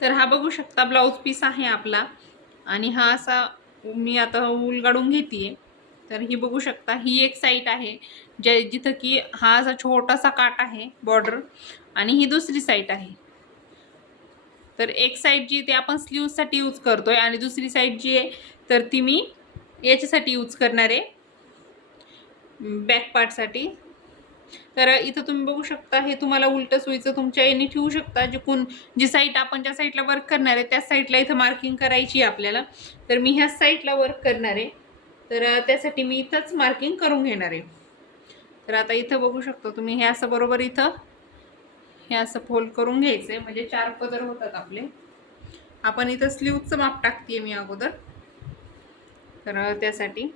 तर हा बघू शकता ब्लाऊज पीस आहे आपला. आणि हा असा मी आता उलगाडून घेते तर ही बघू शकता ही एक साईट आहे जे जिथं की हा असा छोटासा काट आहे बॉर्डर आणि ही दुसरी साईट आहे. तर एक साईड जी ते आपण स्लीवसाठी यूज करतो आहे आणि दुसरी साईड जी आहे तर ती मी याच्यासाठी यूज करणार आहे. बॅक पार्टसाठी तर इथं तुम्ही बघू शकता हे तुम्हाला उलटं सुईचं तुमच्या याने ठेवू शकता जे कोण जी साईट आपण ज्या साईटला वर्क करणार आहे त्याच साईटला इथं मार्किंग करायची आहे आपल्याला. तर मी ह्याच साईटला वर्क करणार आहे. तर त्यासाठी मी इथंच मार्किंग करून घेणार आहे. तर आता इथं बघू शकता तुम्ही हे असं बरोबर इथं हे असं फोल्ड करून घ्यायचं आहे म्हणजे चार पदर होतात आपले. आपण इथं स्लीवचं माप टाकते मी अगोदर. तर त्यासाठी.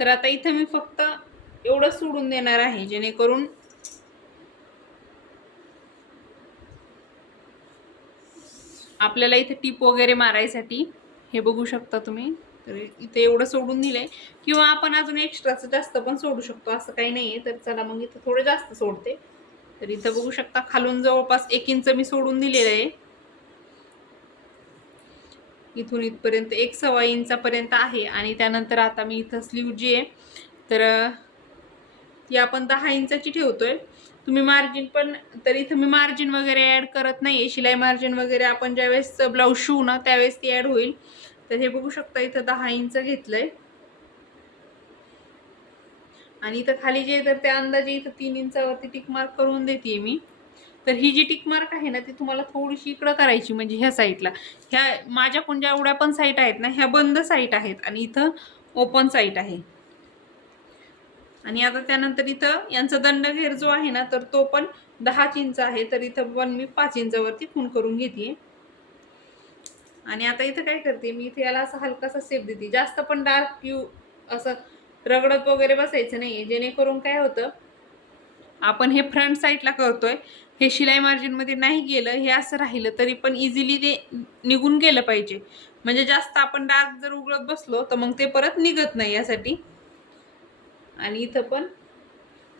तर आता इथं मी फक्त एवढं सोडून देणार आहे जेणेकरून आपल्याला इथे टीप वगैरे मारायसाठी हे बघू शकता तुम्ही. तर इथे एवढं सोडून दिलंय. किंवा आपण अजून एक्स्ट्राचं जास्त पण सोडू शकतो असं काही नाहीये. तर चला मग इथं थोडं जास्त सोडते. तर इथं बघू शकता खालून जवळपास एक इंच मी सोडून दिलेलं आहे. इथून इथपर्यंत एक सव्वा इंचापर्यंत आहे. आणि त्यानंतर आता मी इथं स्लीव जी आहे तर ती आपण दहा इंचाची ठेवतो आहे तुम्ही मार्जिन पण तर इथं मी मार्जिन वगैरे ॲड करत नाही आहे शिलाई मार्जिन वगैरे आपण ज्यावेळेस ब्लाऊज शिवू ना त्यावेळेस ती ॲड होईल. तर हे बघू शकता इथं दहा इंच घेतलं आहे आणि इथं खाली जे तर त्या अंदाजे इथं तीन इंचावरती टिक मार्क करून देते मी. तर ही जी टिक मार्क आहे ना ती तुम्हाला थोडीशी इकडं करायची म्हणजे ह्या साईडला. ह्या माझ्याकडून ज्या एवढ्या पण साईट आहेत ना ह्या बंद साईट आहेत आणि इथं ओपन साईट आहे. आणि आता त्यानंतर इथं यांचा दंडघेर जो आहे ना तर तो पण दहाच इंच आहे तर इथं पण मी पाच इंचावरती खून करून घेते आणि आता इथं काय करते मी इथे याला असा हलकासा सेप देते. जास्त पण डार्क यू असं रगडत वगैरे बसायचं नाहीये जेणेकरून काय होतं आपण हे फ्रंट साईडला करतोय हे शिलाई मार्जिनमध्ये नाही गेलं हे असं राहिलं तरी पण इझिली ते निघून गेलं पाहिजे. म्हणजे जास्त आपण डार्क जर उघडत बसलो तर मग ते परत निघत नाही यासाठी. आणि इथं पण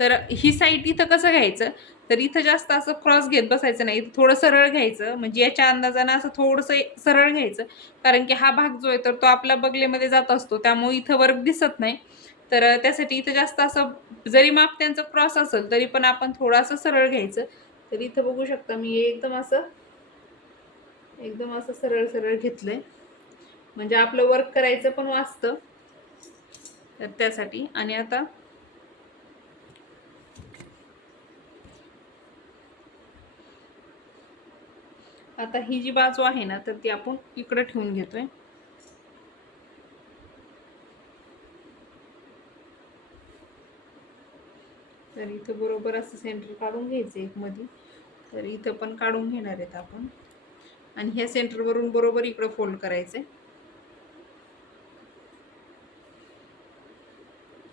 तर ही साईड इथं कसं घ्यायचं? तर इथं जास्त असं क्रॉस घेत बसायचं नाही. इथं थोडं सरळ घ्यायचं. म्हणजे याच्या अंदाजानं असं थोडंसं सरळ घ्यायचं. कारण की हा भाग जो आहे तर तो आपल्या बगलेमध्ये जात असतो. त्यामुळे इथं वर्क दिसत नाही. तर त्यासाठी इथं जास्त असं जरी माप त्यांचं क्रॉस असेल तरी पण आपण थोडंसं सरळ घ्यायचं. तर इथं बघू शकता मी हे एकदम असं एकदम असं सरळ सरळ घेतलंय. म्हणजे आपलं वर्क करायचं पण वाचतं. तर त्यासाठी. आणि आता? आता ही जी बाजू आहे ना तर ती आपण इकडं ठेवून घेतोय. तर इथं बरोबर असं सेंटर काढून घ्यायचं एक मध्ये तर इथं पण काढून घेणार आहेत आपण. आणि ह्या सेंटरवरून बरोबर इकडं फोल्ड करायचं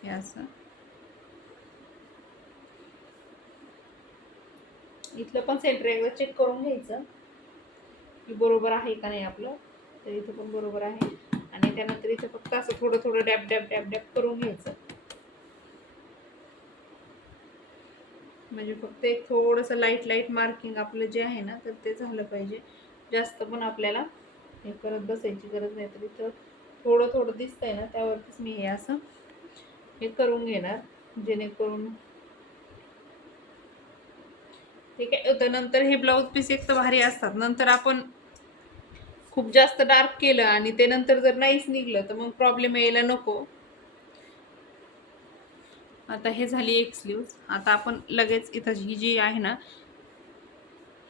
हे असं. इथलं पण सेंटर एकदा चेक करून घ्यायचं. की बरोबर आहे का नाही आपलं. तर इथं पण बरोबर आहे. आणि त्यानंतर इथं फक्त असं थोडं थोडं डॅप डॅप डॅप डॅप करून घ्यायचं. म्हणजे फक्त एक थोडंसं लाइट लाइट मार्किंग आपलं जे आहे ना तर ते झालं पाहिजे. जास्त पण आपल्याला हे करत बसायची गरज नाही. तर इथं थोडं थोडं दिसतंय ना त्यावरतीच मी हे असं हे करून घेणार जेणेकरून ठीक आहे. तर नंतर हे ब्लाऊज पीस एक तर भारी असतात. नंतर आपण खूप जास्त डार्क केलं आणि ते नंतर जर नाहीच निघलं तर मग प्रॉब्लेम यायला नको. आता हे झाली एक स्लीव्ज आता आपण लगेच इथं ही जी आहे ना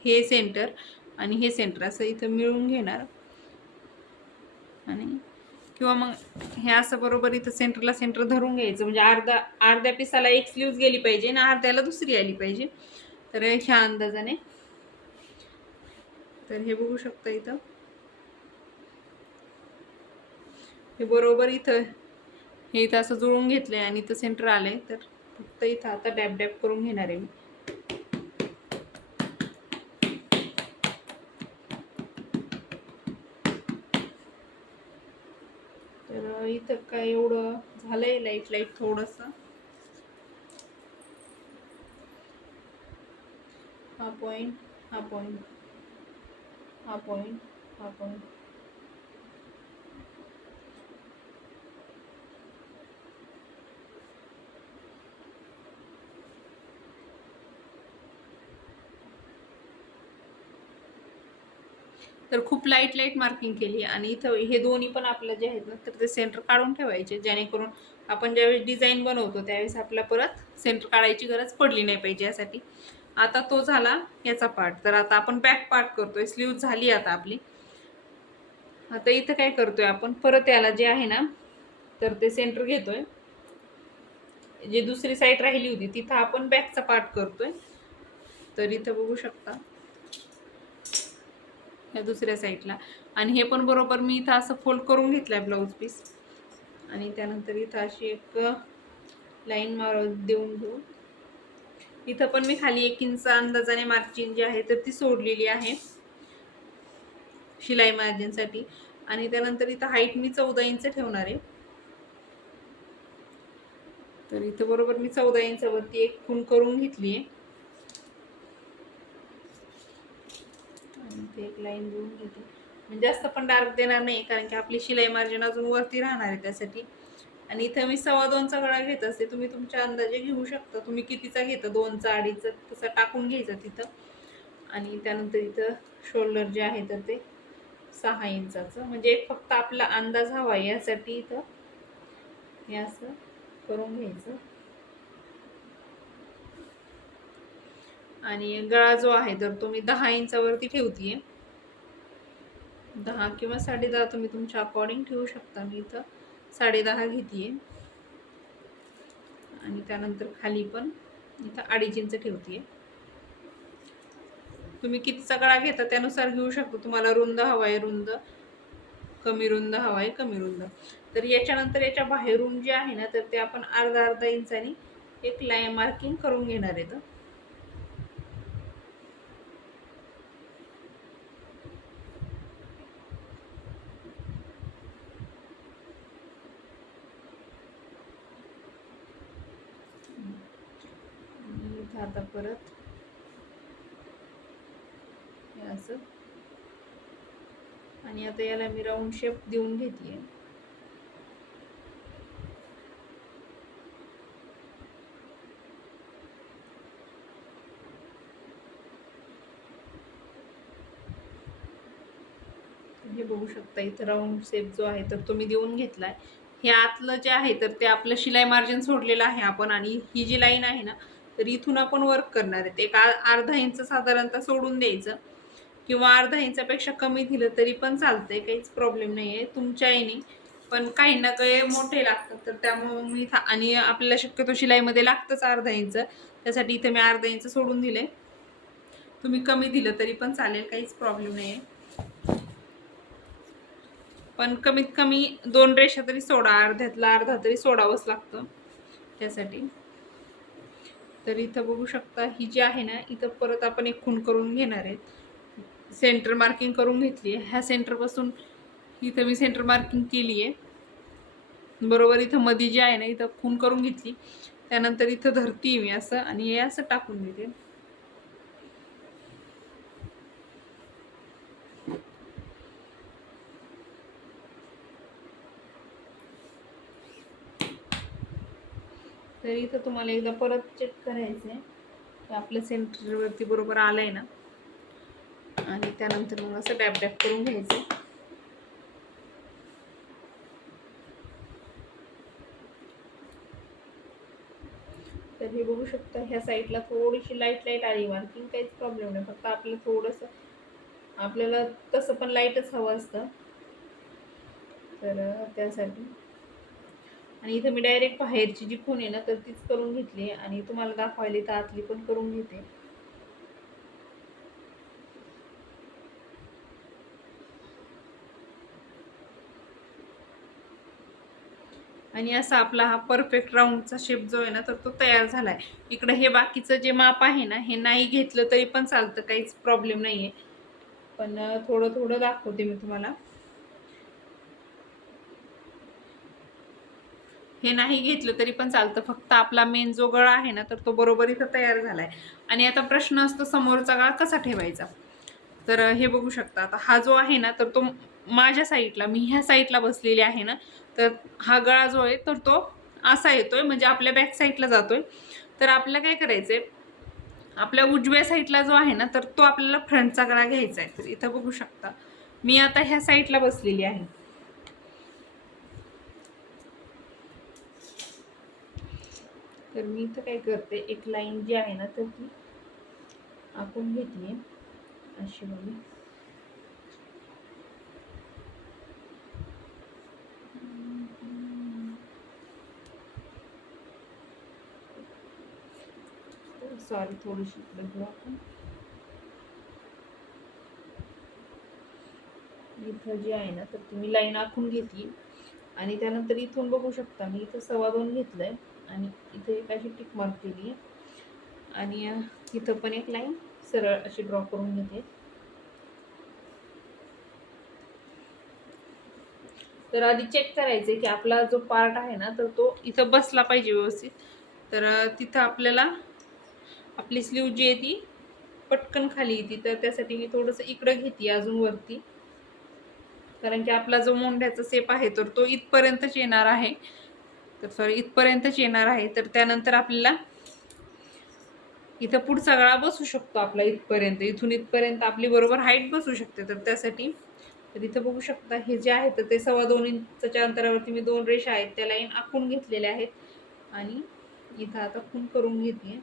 हे सेंटर आणि हे सेंटर असं इथं मिळून घेणार. आणि किंवा मग हे असं बरोबर इथं सेंटरला सेंटर धरून घ्यायचं. म्हणजे अर्धा अर्ध्या पिसाला एक स्लीव्ज गेली पाहिजे आणि अर्ध्याला दुसरी आली पाहिजे. तर ह्या अंदाजाने. तर हे बघू शकता इथं. हे बरोबर इथं हे इथं असं जुळून घेतलं आहे आणि इथं सेंटर आलं आहे तर फक्त इथं आता डॅप डॅप करून घेणार आहे मी. तर इथं काय एवढं झालं आहे लाइट लाइट थोडंसं. हा पॉइंट हा पॉईंट हा पॉइंट हा पॉइंट तर खूप लाइट लाइट मार्किंग केली. आणि इथं हे दोन्ही पण आपलं जे आहेत ना तर ते सेंटर काढून ठेवायचे. जेणेकरून आपण ज्यावेळेस डिझाईन बनवतो त्यावेळेस आपला परत सेंटर काढायची गरज पडली नाही पाहिजे यासाठी. आता तो झाला याचा पार्ट तर आता आपण बॅक पार्ट करतोय. स्लीव झाली आता आपली. आता इथं काय करतोय आपण? परत याला जे आहे ना तर ते सेंटर घेतोय. जे दुसरी साईड राहिली होती तिथं आपण बॅकचा पार्ट करतोय. तर इथं बघू शकता. या दुसऱ्या साईडला. आणि हे पण बरोबर मी इथं असं फोल्ड करून घेतलंय ब्लाऊज पीस आणि त्यानंतर इथं अशी एक लाईन मार देऊन घेऊ. इथं पण मी खाली एक इंच अंदाजाने मार्जिन जी आहे तर ती सोडलेली आहे. शिलाई मार्जिनसाठी आणि त्यानंतर इथं हाईट मी चौदा इंच ठेवणार आहे. तर इथं बरोबर मी चौदा इंचावरती एक खून करून घेतली आहे आणि ते एक लाईन देऊन घेते. म्हणजे जास्त पण डार्क देणार नाही कारण की आपली शिलाई मार्जिन अजून वरती राहणार आहे त्यासाठी. आणि इथं मी सव्वा दोनचा गळा घेत असते तुम्ही तुमच्या अंदाजे घेऊ शकता. तुम्ही कितीचा घेता? दोनचा अडीचा तसा टाकून घ्यायचा तिथं. आणि त्यानंतर इथं शोल्डर जे आहे तर ते सहा इंचाचं. म्हणजे एक फक्त आपला अंदाज हवा यासाठी इथं हे असं करून घ्यायचं. आणि गळा जो आहे तर तो मी दहा इंचावरती ठेवतीये. दहा किंवा साडे दहा तुम्ही तुमच्या अकॉर्डिंग ठेवू शकता. मी इथं साडेदहा घेते आणि त्यानंतर खाली पण इथं अडीच इंच ठेवते तुम्ही कितीचा गळा घेता त्यानुसार घेऊ शकता. तुम्हाला रुंद हवा आहे रुंद. कमी रुंद हवा आहे कमी रुंद. तर याच्यानंतर याच्या बाहेरून जे आहे ना तर ते आपण अर्धा अर्धा इंचानी एक लाय मार्किंग करून घेणार आहे तर इथं आता परत. हे असं. आणि आता याला मी राऊंड शेप देऊन घेते हे बघू शकता इथं राऊंड शेप जो आहे तर तो मी देऊन घेतलाय. हे आतलं जे आहे तर ते आपलं शिलाई मार्जिन सोडलेलं आहे आपण आणि ही जी लाईन आहे ना तर इथून आपण वर्क करणार आहे एक अर्धा इंच साधारणतः सोडून द्यायचं. किंवा अर्धा इंचापेक्षा कमी दिलं तरी पण चालतंय काहीच प्रॉब्लेम नाही आहे तुमच्या आईने पण काही ना काही मोठे लागतात. तर त्यामुळे मी था आणि आपल्याला शक्यतो शिलाईमध्ये लागतंच अर्धा इंच त्यासाठी इथं मी अर्धा इंच सोडून दिले. तुम्ही कमी दिलं तरी पण चालेल काहीच प्रॉब्लेम नाही आहे पण कमीत कमी दोन रेषा तरी सोडा. अर्ध्यातला अर्धा तरी सोडावंच लागतं. त्यासाठी. तर इथं बघू शकता ही जी आहे ना इथं परत आपण एक खून करून घेणार आहेत सेंटर मार्किंग करून घेतली आहे. ह्या सेंटरपासून इथं मी सेंटर मार्किंग केली आहे. बरोबर इथं मध्ये जी आहे ना इथं खून करून घेतली. त्यानंतर इथं धरती मी असं आणि हे असं टाकून देते. तर इथं तुम्हाला एकदा परत चेक करायचं आहे की आपलं सेंटरवरती बरोबर आलं आहे ना. आणि त्यानंतर मग असं डॅप डॅप करून घ्यायचं. तर हे बघू शकता ह्या साईडला थोडीशी लाइट लाइट आली मार्किंग काहीच प्रॉब्लेम नाही. फक्त आपलं थोडंसं आपल्याला तसं पण लाईटच हवं असतं. तर त्यासाठी. आणि इथं मी डायरेक्ट बाहेरची जी खून आहे ना तर तीच करून घेतली आणि तुम्हाला दाखवायला तर आतली पण करून घेते. आणि असा आपला हा परफेक्ट राऊंडचा शेप जो आहे ना तर तो तयार झाला आहे इकडं हे बाकीचं जे माप आहे ना हे नाही घेतलं तरी पण चालतं काहीच प्रॉब्लेम नाही आहे पण थोडं थोडं दाखवते मी तुम्हाला. हे नाही घेतलं तरी पण चालतं. फक्त आपला मेन जो गळा आहे ना तर तो बरोबर इथं तयार झाला आहे आणि आता प्रश्न असतो समोरचा गळा कसा ठेवायचा? तर हे बघू शकता. आता हा जो आहे ना तर तो माझ्या साईडला मी ह्या साईडला बसलेली आहे ना तर हा गळा जो आहे तर तो असा येतोय म्हणजे आपल्या बॅक साईडला जातोय. तर आपल्याला काय करायचंय? आपल्या उजव्या साईडला जो आहे ना तर तो आपल्याला फ्रंटचा गळा घ्यायचा आहे तर इथं बघू शकता. मी आता ह्या साईडला बसलेली आहे. तर मी इथं काय करते एक लाईन जी आहे ना तर ती आपण घेतली अशी बघी. सॉरी थोडीशी बघू घेऊ आपण. इथं जी आहे ना तर तुम्ही लाईन आखून घेतली. आणि त्यानंतर इथून बघू शकता मी इथं सव्वा दोन घेतलंय. आणि इथे एक अशी टिक मार्क केली आहे आणि इथं पण एक लाईन सरळ अशी ड्रॉ करून घेते. तर आधी चेक करायचे की आपला जो पार्ट आहे ना तर तो इथं बसला पाहिजे व्यवस्थित. तर तिथं आपल्याला आपली स्लीव जी आहे ती पटकन खाली येते. तर त्यासाठी मी थोडंसं इकडं घेते अजून वरती. कारण की आपला जो मोंढ्याचा सेप आहे तर तो इथपर्यंतच येणार आहे. तर सॉरी इथपर्यंतच येणार आहे. तर त्यानंतर आपल्याला इथं पुढचा गळा बसू शकतो आपला इथपर्यंत. इथून इथपर्यंत आपली बरोबर हाईट बसू शकते. तर त्यासाठी तर इथं बघू शकता हे जे आहे तर ते सव्वा दोन इंचच्या अंतरावरती मी दोन रेषा आहेत. त्या लाईन आखून घेतलेल्या आहेत. आणि इथं आता खून करून घेते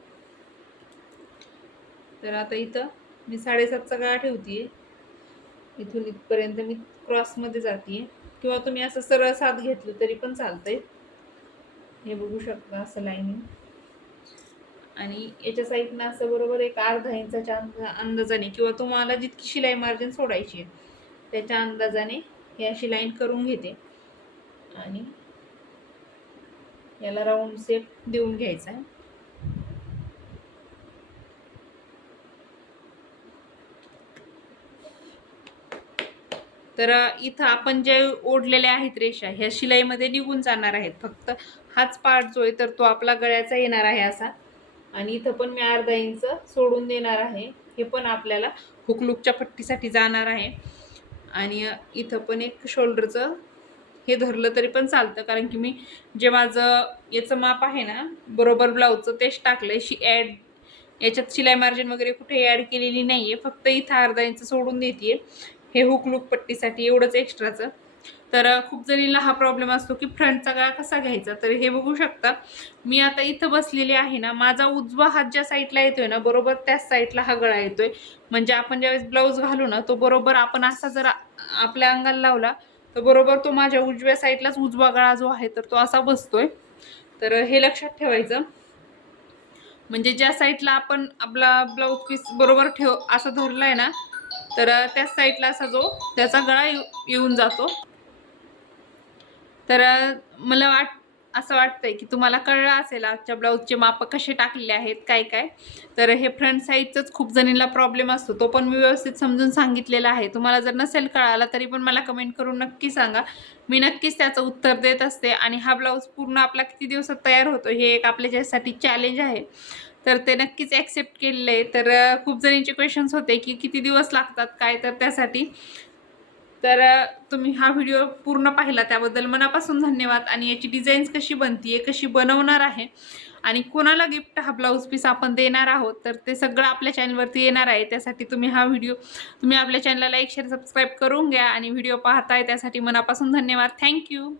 तर आता इथं मी साडेसातचा गळा ठेवते इथून इथपर्यंत मी क्रॉसमध्ये जाते किंवा तुम्ही असं सरळ साथ घेतलं तरी पण चालतंय. हे बघू शकता असं लाईनिंग आणि याच्या साईडनं असं बरोबर एक अर्धा इंचाच्या अंदा अंदाजाने किंवा तुम्हाला जितकी शिलाई मार्जिन सोडायची आहे त्याच्या अंदाजाने हे अशी लाईन करून घेते. आणि याला राऊंड सेप देऊन घ्यायचा आहे. तर इथं आपण जे ओढलेल्या आहेत रेषा ह्या शिलाईमध्ये निघून जाणार आहेत. फक्त हाच पार्ट जो आहे तर तो आपला गळ्याचा येणार आहे असा. आणि इथं पण मी अर्धा इंच सोडून देणार आहे. हे पण आपल्याला हुकलुकच्या पट्टीसाठी जाणार आहे. आणि इथं पण एक शोल्डरचं हे धरलं तरी पण चालतं. कारण की मी जे माझं याचं माप आहे ना बरोबर ब्लाऊजचं तेच टाकलं शि ॲड याच्यात शिलाई मार्जिन वगैरे कुठे ॲड केलेली नाही आहे फक्त इथं अर्धा इंच सोडून देते हे हुक लुक पट्टीसाठी एवढंच एक्स्ट्राचं तर खूप जणींना हा प्रॉब्लेम असतो की फ्रंटचा गळा कसा घ्यायचा? तर हे बघू शकता. मी आता इथं बसलेली आहे ना माझा उजवा हात ज्या साईडला येतोय ना बरोबर त्याच साईडला हा गळा येतोय. म्हणजे आपण ज्यावेळेस ब्लाऊज घालू ना तो बरोबर आपण असा जर आपल्या अंगाला लावला तर बरोबर तो माझ्या उजव्या साईडलाच उजवा गळा जो आहे तर तो असा बसतोय. तर हे लक्षात ठेवायचं. म्हणजे ज्या साईडला आपण आपला ब्लाऊज पीस बरोबर ठेव असं आहे ना तर त्याच साईडला असा जो त्याचा गळा येऊ- येऊन जातो. तर मला वाट असं वाटतंय की तुम्हाला कळलं असेल आजच्या ब्लाऊजचे माप कसे टाकलेले आहेत काय काय. तर हे फ्रंट साईडचंच खूप जणींना प्रॉब्लेम असतो. तो पण मी व्यवस्थित समजून सांगितलेला आहे. तुम्हाला जर नसेल कळाला तरी पण मला कमेंट करून नक्की सांगा. मी नक्कीच त्याचं उत्तर देत असते. आणि हा ब्लाऊज पूर्ण आपला किती दिवसात तयार होतो हे एक आपल्याच्यासाठी चॅलेंज आहे. तर ते नक्कीच ॲक्सेप्ट केलेलं. आहे तर खूप जणींचे क्वेश्चन्स होते की किती दिवस लागतात काय तर त्यासाठी. तर तुम्ही हा व्हिडिओ पूर्ण पाहिला त्याबद्दल मनापासून धन्यवाद. आणि याची डिझाईन्स कशी बनतीये कशी बनवणार आहे आणि कोणाला गिफ्ट हा ब्लाऊज पीस आपण देणार आहोत तर ते सगळं आपल्या चॅनलवरती येणार आहे. त्यासाठी तुम्ही हा व्हिडिओ तुम्ही आपल्या चॅनलला लाईक शेअर सबस्क्राईब करून घ्या. आणि व्हिडिओ पाहताय त्यासाठी मनापासून धन्यवाद. थँक्यू